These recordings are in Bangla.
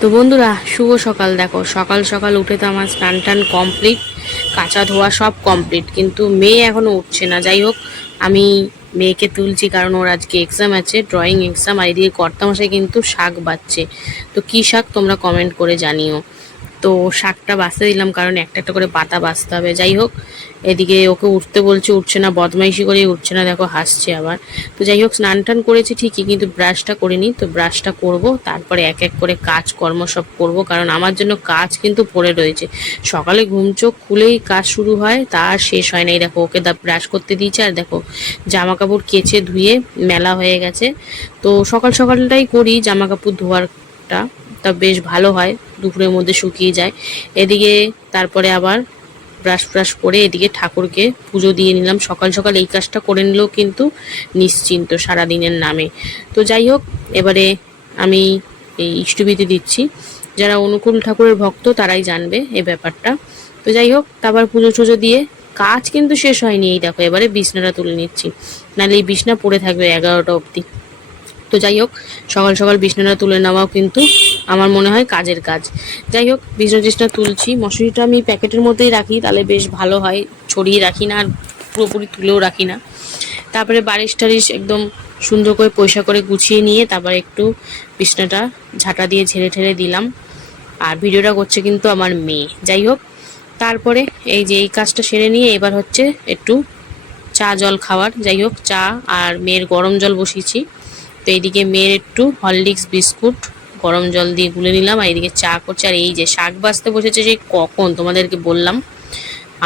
তো বন্ধুরা, শুভ সকাল। দেখো, সকাল সকাল উঠে তো আমার স্নান টান কমপ্লিট কাঁচা ধোয়া সব কমপ্লিট কিন্তু মেয়ে এখনও উঠছে না। যাই হোক, আমি মেয়েকে তুলছি কারণ ওর আজকে এক্সাম আছে ড্রয়িং এক্সাম আর এদিকে কর্তামশাই কিন্তু শাক বাচ্ছে। তো কী শাক তোমরা কমেন্ট করে জানিও। তো শাকটা বাঁচতে দিলাম, কারণ একটা একটা করে পাতা বাঁচতে হবে। যাই হোক, এদিকে ওকে উঠতে বলছে, উঠছে না, বদমাইশি করে উঠছে না, দেখো হাসছে আবার। তো যাই হোক, স্নান টান করেছি ঠিকই, কিন্তু ব্রাশটা করিনি, তো ব্রাশটা করব, তারপরে এক এক করে কাজকর্ম সব করব, কারণ আমার জন্য কাজ কিন্তু পড়ে রয়েছে। সকালে ঘুম চোখ খুলেই কাজ শুরু হয়, তা শেষ হয় না। এই দেখো, ওকে দা ব্রাশ করতে দিয়েছে, আর দেখো জামা কাপড় কেচে ধুয়ে মেলা হয়ে গেছে। তো সকাল সকালটাই করি জামা কাপড় ধোয়ারটা, তা বেশ ভালো হয়। দুপুরের মধ্যে শুকিয়ে যায়। এদিকে তারপরে আবার ব্রাশ ব্রাশ করে এদিকে ঠাকুরকে পুজো দিয়ে নিলাম। সকাল সকাল এই কাজটা করে নিলেও কিন্তু নিশ্চিন্ত সারাদিনের নামে। তো যাই হোক, এবারে আমি এই ইষ্টবিধি দিচ্ছি। যারা অনুকূল ঠাকুরের ভক্ত তারাই জানবে এই ব্যাপারটা। তো যাই হোক, তারপর পুজো টুজো দিয়ে কাজ কিন্তু শেষ হয়নি এই দেখো, এবারে বিছনাটা তুলে নিচ্ছি। নাহলে এই বিছনা পড়ে থাকবে এগারোটা অবধি। তো যাই হোক, সকাল সকাল বিছনাটা তুলে নেওয়াও কিন্তু আমার মনে হয় কাজের কাজ। যাই হোক বিছনা টিছনা তুলছি। মশুরিটা আমি প্যাকেটের মধ্যেই রাখি, তাহলে বেশ ভালো হয়। ছড়িয়ে রাখি না আর পুরোপুরি তুলেও রাখি না। তারপরে বারিশ টারিশ একদম সুন্দর করে পয়সা করে গুছিয়ে নিয়ে তারপরে একটু বিছনাটা ঝাঁটা দিয়ে ঝেড়ে ঠেড়ে দিলাম। আর ভিডিওটা করছে কিন্তু আমার মেয়ে। যাই হোক, তারপরে এই যে এই কাজটা সেরে নিয়ে এবার হচ্ছে একটু চা জল খাওয়ার। যাই হোক, চা আর মেয়ের গরম জল বসিয়েছি। তো এইদিকে মেয়ের একটু হরলিক্স বিস্কুট গরম জল দিয়ে গুলে নিলাম আর এইদিকে চা করছে। আর এই যে শাক বাজতে বসেছে যে কখন, তোমাদেরকে বললাম।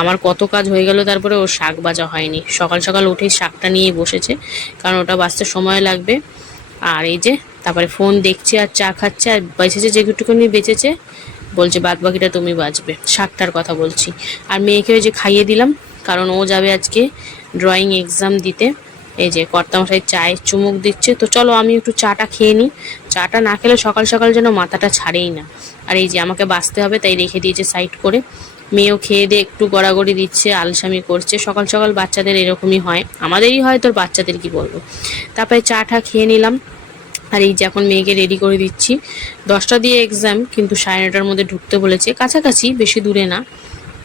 আমার কত কাজ হয়ে গেল তারপরে ও শাক বাজা হয়নি। সকাল সকাল উঠেই শাকটা নিয়ে বসেছে, কারণ ওটা বাঁচতে সময় লাগবে। আর এই যে তারপরে ফোন দেখছে আর চা খাচ্ছে আর বেঁচেছে যেটুকুনি বেঁচেছে, বলছে বাদ বাকিটা তুমি বাঁচবে। শাকটার কথা বলছি। আর মেয়েকে ওই যে খাইয়ে দিলাম, কারণ ও যাবে আজকে ড্রয়িং এক্সাম দিতে। এই যে কর্তামশাই চায়ে চুমুক দিচ্ছে। তো চলো আমি একটু চাটা খেয়ে নিই। চাটা না খেলে সকাল সকাল যেন মাথাটা ছাড়েই না। আর এই যে আমাকে বাঁচতে হবে তাই রেখে দিয়েছে সাইড করে। মেয়েও খেয়ে দিয়ে একটু গড়াগড়ি দিচ্ছে, আলসামি করছে। সকাল সকাল বাচ্চাদের এরকমই হয়। আমাদেরই হয়, তোর বাচ্চাদের কি বলব? তারপরে চাটা খেয়ে নিলাম। আর এই যে এখন মেয়েকে রেডি করে দিচ্ছি। দশটা দিয়ে এক্সাম কিন্তু সাড়ে নটার মধ্যে ঢুকতে বলেছে। কাছাকাছি, বেশি দূরে না।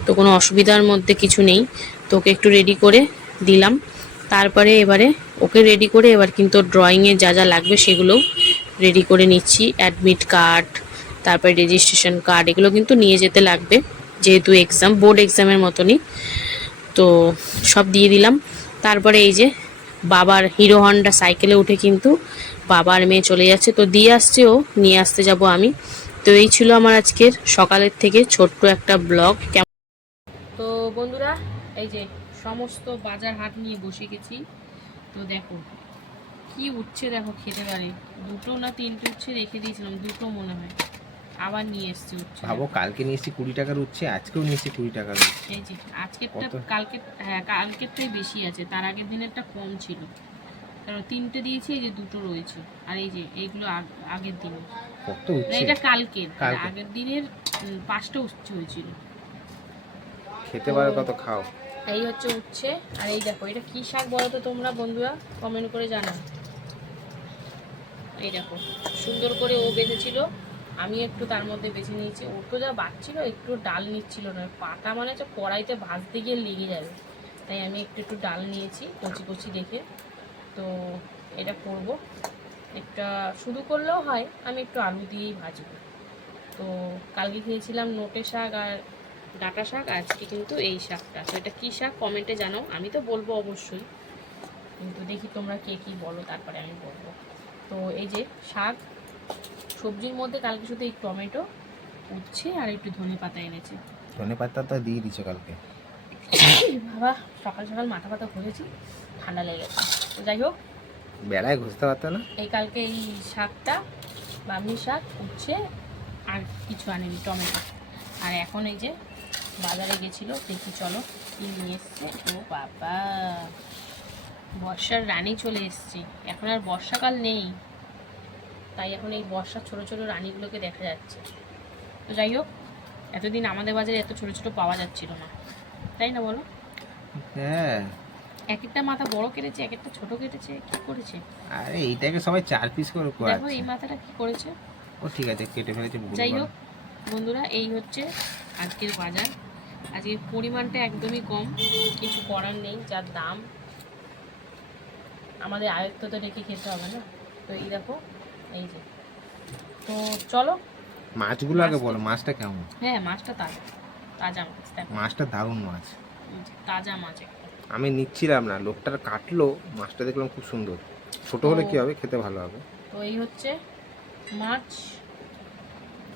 তো কোনো অসুবিধার মধ্যে কিছু নেই। তোকে একটু রেডি করে দিলাম। তারপরে এবারে ওকে রেডি করে এবার কিন্তু ড্রয়িংয়ে যা যা লাগবে সেগুলো রেডি করে নিচ্ছি। অ্যাডমিট কার্ড তারপরে রেজিস্ট্রেশন কার্ড এগুলো কিন্তু নিয়ে যেতে লাগবে। যেহেতু এক্সাম বোর্ড এক্সামের মতনই। তো সব দিয়ে দিলাম। তারপরে এই যে বাবার হিরো হন্ডা সাইকেলে উঠে কিন্তু বাবার মেয়ে চলে যাচ্ছে। তো দিয়ে আসছে ও, নিয়ে আসতে যাব আমি। তো এই ছিল আমার আজকের সকালের থেকে ছোট্ট একটা ব্লগ। তো বন্ধুরা, এই যে সমস্ত বাজার হাট নিয়ে বসে গেছি। তো দেখো কি উঠছে দেখো খেতে পারে। দুটো না তিনটে উচ্ছে রেখে দিয়েছিলাম দুটো মনে হয়। আবার নিয়ে এসছে উচ্ছে ভাবো কালকে নিয়ে এসেছি কুড়ি টাকার উচ্ছে আজকেও নিয়ে এসেছি কুড়ি টাকার উচ্ছে। এই যে আজকেরটা কালকে হ্যাঁ কালকেরটাই বেশি আছে তার আগের দিনেরটা কম ছিল। কারণ তিনটে দিয়েছি এই যে দুটো রয়েছে। আর এই যে এইগুলো আগের দিনের। কত উচ্ছে? এটা কালকের কালকে। আগের দিনের পাঁচটা উচ্ছে হয়েছিল। খেতে পারো কত খাও। এই হচ্ছে উচ্ছে, আর এই দেখো, এটা কি শাক বলো তো তোমরা বন্ধুরা? কমেন্ট করে জানাও। এই দেখো, সুন্দর করে ও বেঁধেছিল, আমি একটু তার মধ্যে বেছে নিয়েছি। ও তো যা বাচ্ছিল, একটু ডাল নিচ্ছিল না পাতা মানে হচ্ছে কড়াইতে ভাজতে গিয়ে লেগে যাবে। তাই আমি একটু একটু ডাল নিয়েছি, কচি কচি দেখে। তো এটা করব। একটা শুরু করলেও হয়, আমি একটু আলু দিয়েই ভাজবো। তো কালকে খেয়েছিলাম নোটে শাক আর ডাঁটা শাক আজকে কিন্তু এই শাকটা। তো এটা কী শাক? কমেন্টে জানাও। আমি তো বলব অবশ্যই। কিন্তু দেখি তোমরা কে কী বলো তারপরে আমি বলব। তো এই যে শাক সবজির মধ্যে কালকে শুধু এই টমেটো উচ্ছে আর একটু ধনে পাতা এনেছে। ধনে পাতা তো দিয়ে দিছো কালকে। বাবা সকাল সকাল মাথা পাতা ঘুরেছি ঠান্ডা লেগে গেছে। তো যাই হোক। বেড়ায় ঘুষতে পারতো না? এই কালকে এই শাকটা বামনি শাক উচ্ছে আর কিছু আনেনি টমেটো। আর এখন এই যে বাজারে গেছিল দেখি চলো কি নিয়ে এসছে। ও বাবা বর্ষার রানী চলে এসছে। এখন আর বর্ষাকাল নেই তাই এখন এই বর্ষার ছোট ছোট রানীগুলোকে দেখা যাচ্ছে। তো যাই হোক এতদিন আমাদের বাজারে এত ছোট ছোট পাওয়া যাচ্ছিল না। তাই না বলো? হ্যাঁ। এক একটা মাথা বড় কেটেছে এক একটা ছোট কেটেছে কি করেছে? আরে এইটাকে সবাই চার পিস করে দেখো এই মাথাটা কি করেছে? ও ঠিক আছে কেটে ফেলেছে যাই হোক বন্ধুরা এই হচ্ছে আজকের বাজার। আজকে পরিমাণটা একদমই কম কিছু করার নেই যার দাম। আমাদের আয়ত্ত তো রেখে খেতে হবে না। তো এই দেখো এই যে। তো চলো। মাছগুলো আগে বলো মাছটা কেমন? হ্যাঁ মাছটা তাজা তাজা মাছ মাছটা দারুণ মাছ। তাজা মাছ আমি নিচ্ছিলাম না লোকটার কাটলো মাছটা দেখলাম খুব সুন্দর। ছোট হলে। কি হবে? খেতে ভালো হবে। তো এই হচ্ছে মাছ।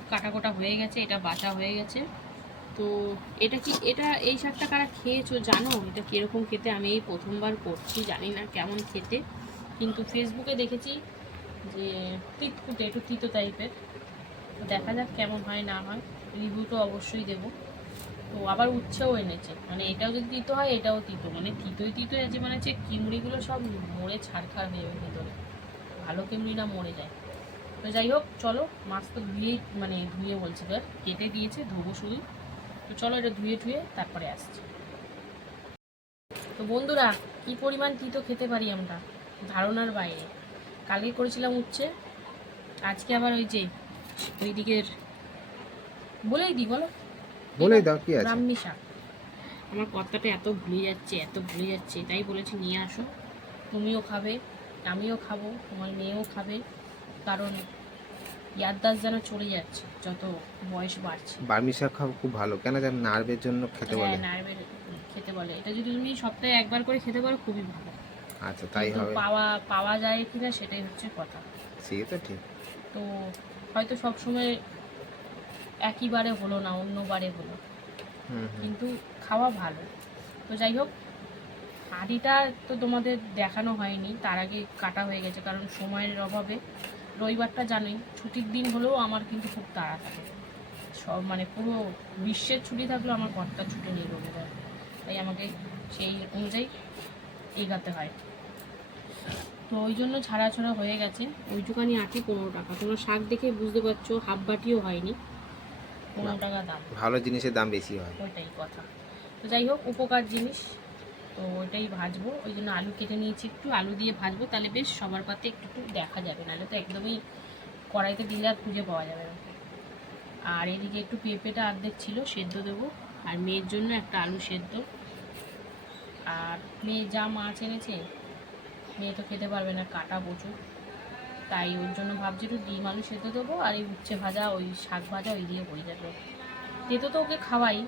কাটা কোটা হয়ে গেছে এটা বাটা হয়ে গেছে। তো এটা কি, এটা এই শাকটা কারা খেয়েছো জানো? এটা কীরকম খেতে? আমি এই প্রথমবার করছি, জানি না কেমন খেতে। কিন্তু ফেসবুকে দেখেছি যে তিতকুটে, একটু তিতো টাইপের তো দেখা যাক কেমন হয়, না হয়। রিভিউ তো অবশ্যই দেবো। তো আবার উচ্ছেও এনেছে। মানে এটাও যদি তিতো হয়, এটাও তিতো। মানে তিতোই তিতোই আছে মানে হচ্ছে কিমড়িগুলো সব মরে ছাড়খাড় হয়ে যাবে ভিতরে। ভালো কিমড়ি না মরে যায়। তো যাই হোক, চলো, মাছ তো ধুয়ে মানে ধুয়ে বলছি কেটে দিয়েছে, ধোবো শুধু। তো চলো এটা ধুয়ে ধুয়ে তারপরে আসছি। তো বন্ধুরা কি পরিমাণ তিতো খেতে পারি আমরা? ধারণার বাইরে। কালকে করেছিলাম উচ্ছে আজকে আবার ওই যে ওই দিকের বলেই দিই বলো। বলেই দাও কি আছে? ব্রাহ্মী শাক। আমার কথাটা এত ভুলে যাচ্ছে এত ভুলে যাচ্ছে তাই বলেছি নিয়ে আসো। তুমিও খাবে আমিও খাব তোমার মেয়েও খাবে কারণ ইয়াদদাস যেন চলে যাচ্ছে যত বয়স বাড়ছে। বার্মি শাক খাওয়া খুব ভালো কেন জান নার্ভের জন্য খেতে বলে? হ্যাঁ নার্ভের খেতে বলে। এটা যদি তুমি সপ্তাহে একবার করে খেতে পারো খুবই ভালো। আচ্ছা তাই হবে। পাওয়া পাওয়া যায় কিনা সেটাই হচ্ছে কথা। সে তো ঠিক। তো হয়তো সবসময় একইবারে হলো না অন্যবারে হলো। হুম হুম। কিন্তু খাওয়া ভালো। তো যাই হোক হাঁড়িটা তো তোমাদের দেখানো হয়নি তার আগে কাটা হয়ে গেছে কারণ সময়ের অভাবে রবিবারটা জানোই ছুটির দিন হলেও আমার কিন্তু খুব তাড়া থাকে। সব মানে পুরো বিশ্বের ছুটি থাকলেও আমার ঘরটা ছুটে নিয়ে রবিবার। তাই আমাকে সেই অনুযায়ী এগাতে হয়। তো ওই জন্য ছাড়া ছাড়া হয়ে গেছে। ওইটুকানি আটি পনেরো টাকা। কোনো শাক দেখে বুঝতে পারছ হাফ বাটিও হয়নি। পনেরো টাকা দাম। ভালো জিনিসের দাম বেশি হয়। ওইটাই কথা। তো যাই হোক উপকার জিনিস। তো ওইটাই ভাজবো। ওই জন্য আলু কেটে নিয়েছি একটু। আলু দিয়ে ভাজবো, তাহলে বেশ সবার পাতে একটু একটু দেখা যাবে। নাহলে তো একদমই কড়াইতে দিলে আর খুঁজে পাওয়া যাবে না। আর এদিকে একটু পেঁপেটা অর্ধেক ছিল, সেদ্ধ দেবো। আর মেয়ের জন্য একটা আলু সেদ্ধ। আর মেয়ে যা মাছ এনেছে, মেয়ে তো খেতে পারবে না, কাটা প্রচুর। তাই ওর জন্য ভাবছি একটু ডিম আলু সেদ্ধ দেবো, আর এই উচ্ছে ভাজা, ওই শাক ভাজা, ওই দিয়ে হয়ে যাবে। তেতো তো ওকে খাওয়াই।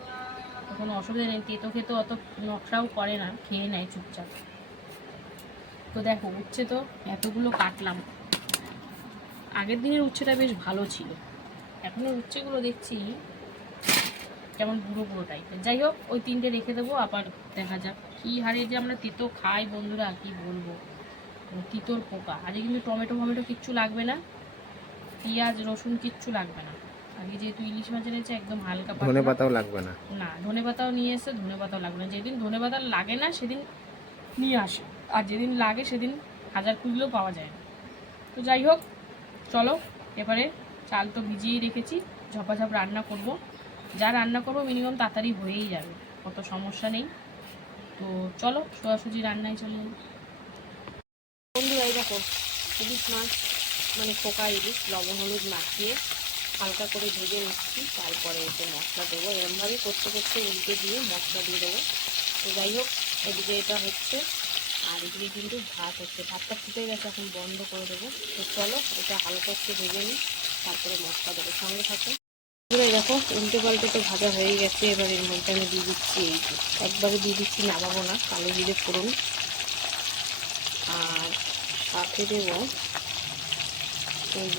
কোনো অসুবিধা নেই, তেতো খেতে অত নকশাও করে না, খেয়ে নেয় চুপচাপ। তো দেখো, উচ্ছে তো এতগুলো কাটলাম। আগের দিনের উচ্ছেটা বেশ ভালো ছিল। এখনের উচ্ছেগুলো দেখছি কেমন বুড়ো বুড়ো টাইপের যাই হোক, ওই তিনটে রেখে দেবো, আবার দেখা যাক কী হারে যে আমরা তেতো খাই, বন্ধুরা, কি বলব? তিতোর পোকা। আজকে কিন্তু টমেটো ফমেটো কিচ্ছু লাগবে না, পেঁয়াজ, রসুন কিচ্ছু লাগবে না। আগে যেহেতু ইলিশ মাছ এনেছে একদম হালকা ধনে। পাতাও লাগবে না। না ধনে পাতাও নিয়ে এসে ধনে পাতাও লাগবে না। যেদিন ধনে পাতা লাগে না সেদিন নিয়ে আসে। আর যেদিন লাগে সেদিন হাজার খুঁজলেও পাওয়া যায় না। তো যাই হোক চলো এবারে চাল তো ভিজিয়েই রেখেছি। ঝপাঝপ রান্না করব। যা রান্না করব মিনিমাম তাড়াতাড়ি হয়েই যাবে কত সমস্যা নেই। তো চলো সোজাসুজি রান্নায় চলে যাই। বন্ধুরা এই দেখো ইলিশ মাছ মানে খোকা ইলিশ লবণ হলুদ মাখিয়ে হালকা করে ভেজে নিচ্ছি, তারপরে এতে মশলা দেবো। এরমভাবে করতে করতে উল্টে দিয়ে মশলা দিয়ে দেবো। তো যাই হোক, এদিকে এটা হচ্ছে, আর এদিকে কিন্তু ভাত হচ্ছে। ভাতটা ফুটে গেছে, এখন বন্ধ করে দেবো। তো চলো, এটা হালকা একটু ভেজে নিই, তারপরে মশলা দেবো। সঙ্গে থাকে। এবারে দেখো, উল্টে পাল্টে তো ভাজা হয়ে গেছে। এবার এর মধ্যে আমি দিয়ে দিচ্ছি এই একবারে দিয়ে দিচ্ছি, নামাবো না, কালো জিরে ফোড়ন। আর সাথে দেবো এই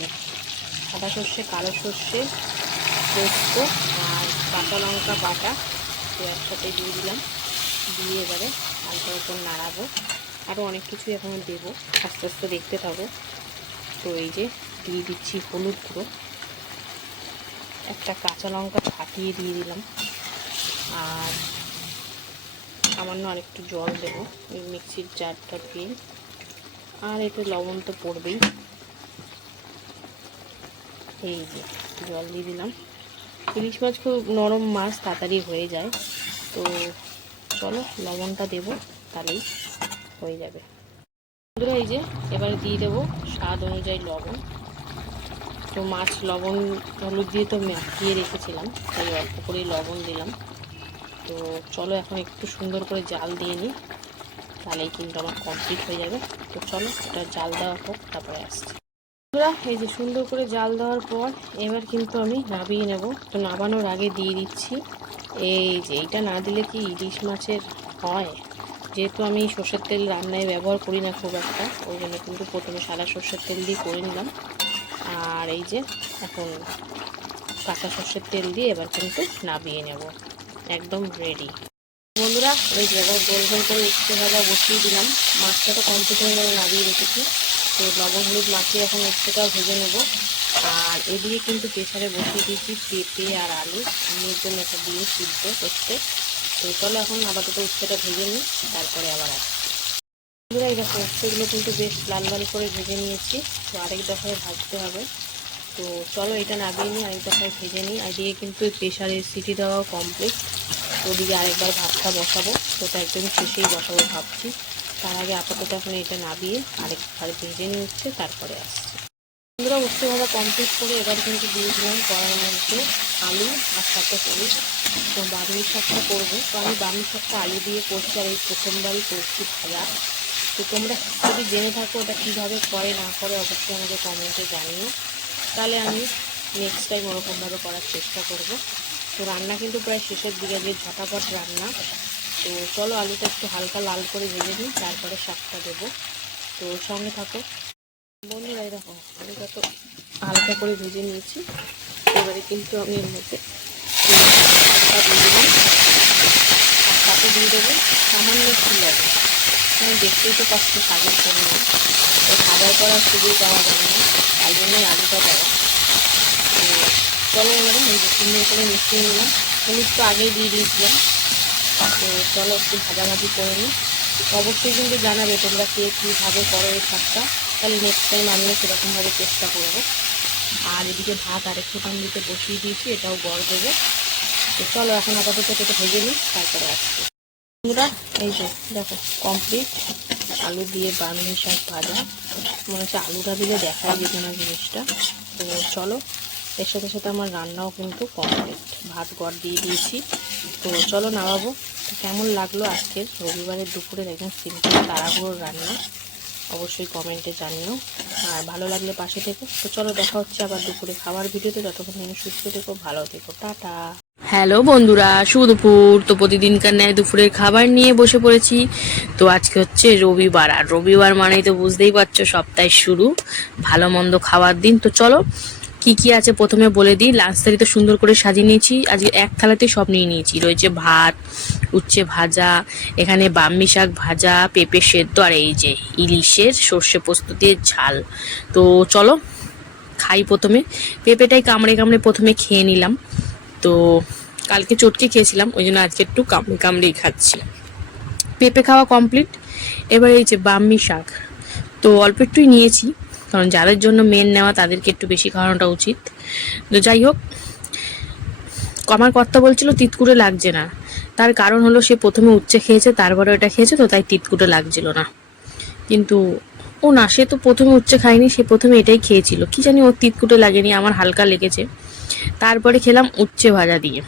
সাদা সর্ষে, কালো সর্ষে, পোস্ত আর কাঁচা লঙ্কা বাটা একসাথে দিয়ে দিলাম। দিয়ে এবারে হালকা উপর নাড়াবো। আরও অনেক কিছুই এখন দেবো। আস্তে আস্তে দেখতে থাকো। তো এই যে দিয়ে দিচ্ছি হলুদ গুঁড়ো। একটা কাঁচা লঙ্কা ফাটিয়ে দিয়ে দিলাম। আর সামান্য আরেকটু জল দেবো মিক্সির জারটা দিয়ে। আর এতে লবণ তো পড়বেই। এই যে জল দিয়ে দিলাম। ইলিশ মাছ খুব নরম মাছ, তাড়াতাড়ি হয়ে যায়। তো চলো, লবণটা দেবো, তাহলেই হয়ে যাবে। বন্ধুরা, এই যে এবারে দিয়ে দেবো স্বাদ অনুযায়ী লবণ। তো মাছ লবণ, হলুদ দিয়ে তো মাখিয়ে রেখেছিলাম, তাই অল্প করেই লবণ দিলাম। তো চলো, এখন একটু সুন্দর করে জাল দিয়ে নিই, তাহলেই কিন্তু আমার কমপ্লিট হয়ে যাবে। তো চলো এটা জাল দেওয়া হোক, তারপরে আসছি। বন্ধুরা, এই যে সুন্দর করে জাল দেওয়ার পর এবার কিন্তু আমি নাবিয়ে নেব। তো নাবানোর আগে দিয়ে দিচ্ছি। এই যে এইটা না দিলে কি ইলিশ মাছের হয়? যেহেতু আমি সর্ষের তেল রান্নায় ব্যবহার করি না খুব একটা ওই জন্য কিন্তু প্রথমে সাদা সর্ষের তেল দিয়ে করে নিলাম। আর এই যে এখন কাঁচা সর্ষের তেল দিয়ে এবার কিন্তু নাবিয়ে নেব। একদম রেডি বন্ধুরা ওই যে এবার গোল গোল করে উঠতে ভাজা বসিয়ে দিলাম। মাছটা তো কমপ্লিট হয়ে গেলে নাবিয়ে রেখেছি। তো লবণ হলুদ মাখিয়ে এখন উচ্ছেটাও ভেজে নেব। আর এদিকে কিন্তু প্রেসারে বসিয়ে দিয়েছি পেঁপে আর আলু। আলুর জন্য একটা দিয়ে সিদ্ধ করতে। তো চলো এখন আপাতত উচ্ছেটা ভেজে নিই, তারপরে আবার আসি বন্ধুরা, এই দেখো, উচ্ছেগুলো কিন্তু বেশ লাল লাল করে ভেজে নিয়েছি। তো আরেক দফায় ভাজতে হবে। তো চলো এটা নামিয়ে নিই, আরেক দফায় ভেজে নিই। এদিকে কিন্তু প্রেসারে সিটি দেওয়াও কমপ্লিট ওদিকে আরেকবার ভাতটা বসাবো। তো একদম শেষেই বসাবো ভাবছি। তার আগে আপাতত এখন এটা নাবিয়ে আরেক আরেকবার ভেজে নিয়ে হচ্ছে তারপরে আসছে। বন্ধুরা উঠতে ভাজা কমপ্লিট করে এবার কিন্তু দিয়ে দিলাম কড়াইয়ের মধ্যে আলু আর সাথে হলুদ তো বার্নি শাকটা করব। তো আমি বার্নি শাকটা আলু দিয়ে করছি আর এই প্রথমবারই করছি ভাজা। তো তোমরা যদি জেনে থাকো ওটা কীভাবে করে, না করে, অবশ্যই আমাকে কমেন্টে জানিও। তাহলে আমি নেক্সট টাইম ওরকমভাবে করার চেষ্টা করব। তো রান্না কিন্তু প্রায় শেষের দিকে, যে ঝটাপট রান্না তো চলো আলুটা একটু হালকা লাল করে ভেজে নিই, তারপরে শাকটা দেবো। তো সঙ্গে থাকো। বন্ধুরা দেখো, আলুটা তো হালকা করে ভেজে নিয়েছি। এবারে কিন্তু আমি এর মধ্যে শাকটা দিয়ে দিলাম আর সাথে দিয়ে দেবো সামান্য একটু লবণ। আমি দেখতেই তো পাচ্ছি শাকের জন্য তো ভাজার করার সুযোগ পাওয়া যাবে না, তাই জন্যই আলুটা দেওয়া। তো চলো এবারে সুন্দর করে মিশিয়ে নিলাম। হলুদ তো আগেই দিয়ে দিয়েছিলাম। তো চলো একটু ভাজাভাজি করে নিই। অবশ্যই কিন্তু জানাবে তোমরা কে কীভাবে করো এই শাকটা তাহলে নেক্সট টাইম আমিও সেরকমভাবে চেষ্টা করব। আর এদিকে ভাত আরেকটু টান দিতে বসিয়ে দিয়েছি, এটাও গড় দেবো। তো চলো এখন আপাতত এটা ভেজে নিই, তারপরে আসছি। বন্ধুরা, এই যে দেখো কমপ্লিট আলু দিয়ে বার্নি শাক ভাজা। মনে হচ্ছে আলুটা দিলে দেখাই যেত না জিনিসটা। তো চলো এর সাথে সাথে আমার রান্নাও কিন্তু কমপ্লিট ভাত গড় দিয়ে দিয়েছি। তো চলো নামাবো। কেমন লাগল আজকের রবিবারের দুপুরের একদম সিম্পল তাড়াহুড়োর রান্না? অবশ্যই কমেন্টে জানিও। আর ভালো লাগলে পাশে থেকো। তো চলো দেখা হচ্ছে আবার দুপুরে খাবার ভিডিওতে। যতক্ষণ তুমি সুস্থ থেকো, ভালো থেকো। টাটা। হ্যালো বন্ধুরা শুভ দুপুর তো প্রতিদিনকার ন্যায় দুপুরের খাবার নিয়ে বসে পড়েছি। তো আজকে হচ্ছে রবিবার। আর রবিবার মানেই তো বুঝতেই পারছ সপ্তাহের শুরু। ভালো মন্দ খাওয়ার দিন। তো চলো কি কি আছে প্রথমে বলে দিই। লাঞ্চ তো সুন্দর করে সাজিয়ে নিয়েছি। আজকে এক থালাতেই সব নিয়ে নিয়েছি। রয়েছে ভাত, উচ্ছে ভাজা, এখানে বাম্মি শাক ভাজা, পেঁপে সেদ্ধ আর এই যে ইলিশের সর্ষে পোস্ত দিয়ে ঝাল। তো চলো, খাই প্রথমে। পেঁপেটাই কামড়ে কামড়ে প্রথমে খেয়ে নিলাম। তো কালকে চটকে খেয়েছিলাম, ওই জন্য আজকে একটু কামড়ে কামড়েই খাচ্ছি। পেঁপে খাওয়া কমপ্লিট এবার এই যে বাম্মি শাক। তো অল্প একটুই নিয়েছি। কারণ যাদের জন্য মেন নেওয়া তাদেরকে একটু বেশি খাওয়ানোটা উচিত। তো যাই হোক, আমার কর্তা বলছিল তিতকুটে লাগছে না। তার কারণ হলো সে প্রথমে উচ্ছে খেয়েছে, তারপরে ওটা খেয়েছে, তো তাই তিতকুটে লাগছিল না। কিন্তু, ও না, সে তো প্রথমে উচ্ছে খায়নি, সে প্রথমে এটাই খেয়েছিল। কি জানি ওর তিতকুটে লাগেনি, আমার হালকা লেগেছে। তারপরে খেলাম উচ্ছে ভাজা দিয়ে।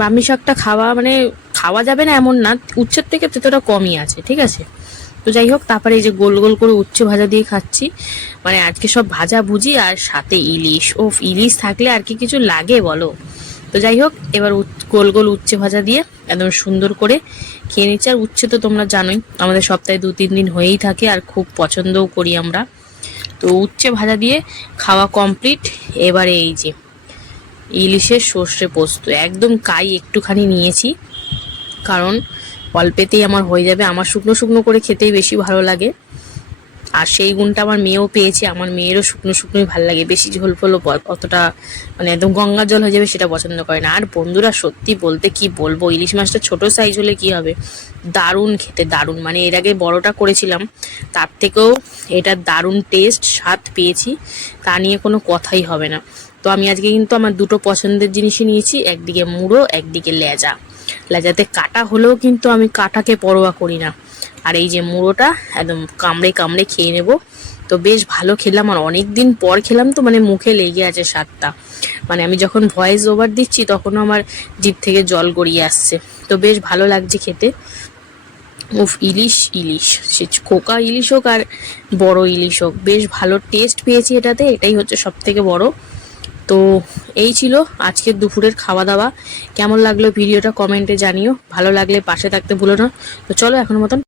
বামি শাকটা খাওয়া মানে খাওয়া যাবে না এমন না, উচ্ছের থেকে তেতোটা কমই আছে, ঠিক আছে? তো যাই হোক, তারপরে এই যে গোল গোল করে উচ্ছে ভাজা দিয়ে খাচ্ছি। মানে আজকে সব ভাজা ভুজি আর সাথে ইলিশ। ও ইলিশ থাকলে আর কি কিছু লাগে বলো? তো যাই হোক, এবার গোল গোল উচ্ছে ভাজা দিয়ে একদম সুন্দর করে খেয়ে নিচ্ছি। আর উচ্ছে তো তোমরা জানোই, আমাদের সপ্তাহে দু তিন দিন হয়েই থাকে আর খুব পছন্দও করি আমরা। তো উচ্ছে ভাজা দিয়ে খাওয়া কমপ্লিট। এবারে এই যে ইলিশের সর্ষে পোস্ত, একদম কাই একটুখানি নিয়েছি। কারণ অল্পেতেই আমার হয়ে যাবে। আমার শুকনো শুকনো করে খেতেই বেশি ভালো লাগে। আর সেই গুণটা আমার মেয়েও পেয়েছে। আমার মেয়েরও শুকনো শুকনোই ভালো লাগে। বেশি ঝোল ফোলও অতটা মানে একদম গঙ্গা জল হয়ে যাবে সেটা পছন্দ করে না। আর বন্ধুরা, সত্যি বলতে কি বলব? ইলিশ মাছটা ছোট সাইজ হলে কি হবে? দারুণ খেতে, দারুণ। মানে এর আগে বড়টা করেছিলাম। তার থেকেও এটা দারুণ টেস্ট স্বাদ পেয়েছি। তা নিয়ে কোনো কথাই হবে না। তো আমি আজকে কিন্তু আমার দুটো পছন্দের জিনিসই নিয়েছি। একদিকে মুড়ো, একদিকে লেজা। লেজাতে কাটা হলেও কিন্তু আমি কাটাকে পরোয়া করি না। আর এই যে মুড়োটা একদম কামড়ে কামড়ে খেয়ে নেব। তো বেশ ভালো খেলাম আর অনেক দিন পর খেলাম তো মানে মুখে লেগে আছে স্বাদটা। মানে আমি যখন ভয়েস ওভার দিচ্ছি তখনও আমার জিভ থেকে জল গড়িয়ে আসছে। তো বেশ ভালো লাগছে খেতে। উফ, ইলিশ ইলিশ। সে খোকা ইলিশ হোক আর বড় ইলিশ হোক, বেশ ভালো টেস্ট পেয়েছি এটাতে। এটাই হচ্ছে সব থেকে বড়। তো এই ছিল আজকের দুপুরের খাওয়া দাওয়া কেমন লাগল ভিডিওটা কমেন্টে জানিও। ভালো লাগলে পাশে থাকতে ভুলো না। তো চলো এখন মতন